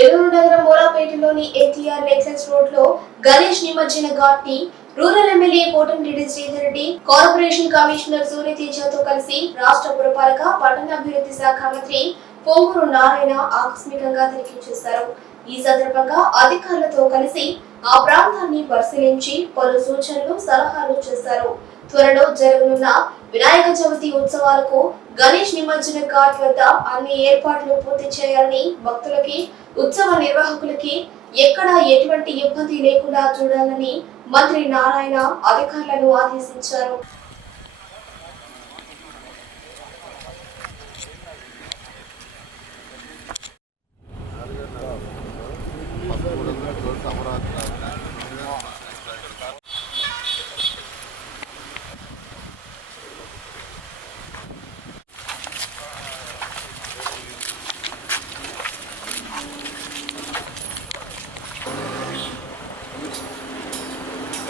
ఏలూరు నగరం మోరాపేటలోని ఎన్టీఆర్ నెక్సెస్ రోడ్లో గణేష్ నిమజ్జన ఘాట్ని rural MLA Kotamreddy Sridhar Reddy corporation commissioner సూర్యతేజతో కలిసి రాష్ట్ర పురపాలక పట్టణాభివృద్ధి శాఖ మంత్రి పొంగూరు నారాయణ ఆకస్మికంగా తనిఖీ చేశారు. ఈ సందర్భంగా అధికారులతో కలిసి ఆ ప్రాంతాన్ని పరిశీలించి పలు సూచనలు సలహాలు చేశారు. త్వరలో జరగనున్న వినాయక చవితి ఉత్సవాలకు గణేష్ నిమజ్జన ఘాట్ వద్ద అన్ని ఏర్పాట్లు పూర్తి చేయాలని భక్తులకి ఉత్సవ నిర్వాహకులకి ఎక్కడా ఎటువంటి ఇబ్బంది లేకుండా చూడాలని మంత్రి నారాయణ అధికారులను ఆదేశించారు.